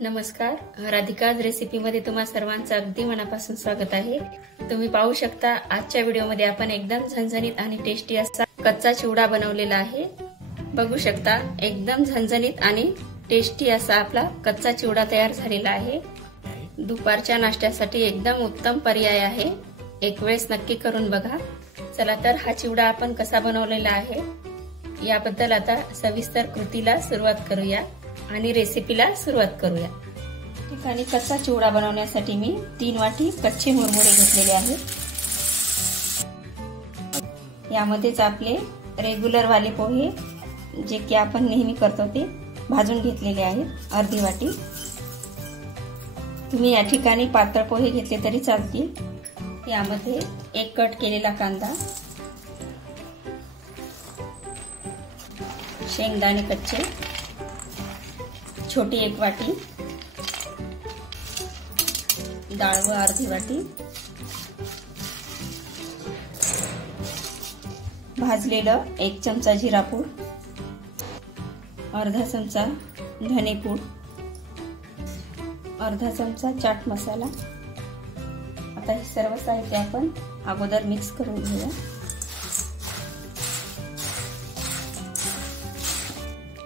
नमस्कार, राधिकाज रेसिपीमध्ये तुम्हा सर्वांचं अगदी मनापासून स्वागत आहे। तुम्ही पाहू शकता आजच्या व्हिडिओमध्ये आपण एकदम झणझणीत आणि टेस्टी असा कच्चा चिवडा बनवलेला आहे। बघू शकता एकदम झणझणीत आणि टेस्टी असा आपला कच्चा चिवडा तयार झालेला आहे। दुपारच्या नाश्त्यासाठी एकदम उत्तम पर्याय आहे। एक वेळेस नक्की करून बघा। चला तर हा चिवडा आपण कसा बनवलेला आहे याबद्दल आता सविस्तर कृतीला सुरुवात करूया आणि रेसिपीला सुरुवात करूया। ठिकाणी कच्चा चिवडा बनवण्यासाठी मी 3 वाटी कच्चे मुरमुरे घेतलेले आहेत। यामध्येच आपले रेग्युलर वाले पोहे जे की आपण नेहमी करतो ते भाजून घेतलेले आहेत अर्धी वाटी। तुम्ही या ठिकाणी पातळ पोहे घेतले तरी चालतील। यामध्ये एक कट केलेला कांदा, शेंगदाणे कच्चे छोटी 1 वाटी, डाळ अर्धी वाटी, भाजलेलं 1 चमचा जिरा पूड, अर्धा चमचा धने पूड, अर्धा चमचा चाट मसाला। आता हे सर्व साहित्य आपण अगोदर मिक्स करून घेऊया।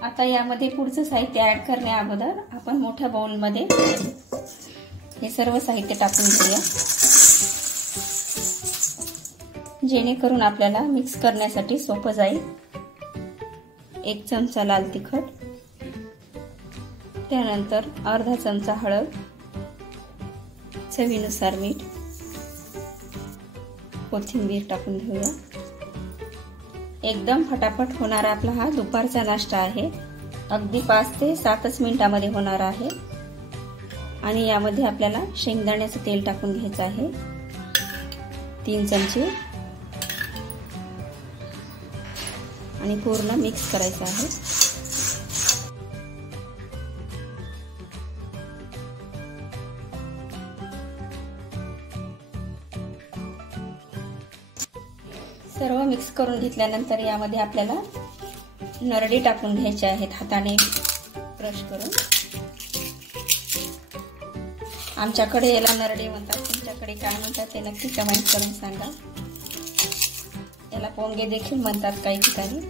आता यामध्ये पुढचं साहित्य ऍड करण्या अगोदर आपण मोठ्या बाउल मध्ये हे सर्व साहित्य टाकून घेऊया, जेणेकरून आपल्याला मिक्स करण्यासाठी सोपं जाईल। 1 चमचा लाल तिखट, त्यानंतर अर्धा चमचा हळद, चवीनुसार मीठ, कोथिंबीर टाकून घेऊया। एकदम फटाफट होणारा आपला हा दुपारचा नाश्ता आहे। अगदी 5 ते 7 मिनिटांमध्ये होणार आहे। आणि यामध्ये आपल्याला शेंगदाण्याचं तेल टाकून घ्यायचं आहे 3 चमचे आणि पूर्ण मिक्स करायचं आहे। सर्व मिक्स करून घेतल्यानंतर यामध्ये आपल्याला नरडी टाकून घ्यायचे आहेत हाताने क्रश करून। आमच्याकडे याला नरडी म्हणतात, तुमच्याकडे काय म्हणतात ते नक्की कमेंट करून सांगा। याला पोंगे देखील म्हणतात काही ठिकाणी।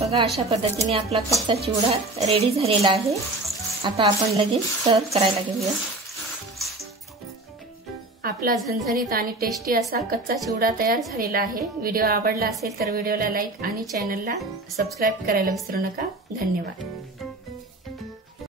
बघा अशा पद्धतीने आपला कच्चा चिवडा रेडी झालेला आहे। आता आपण लगेच सर्व करायला घेऊया। आपला झणझणीत आणि टेस्टी असा कच्चा चिवडा तयार झालेला आहे। व्हिडिओ आवडला असेल तर व्हिडिओला लाईक आणि चॅनलला सबस्क्राइब करायला विसरू नका। धन्यवाद।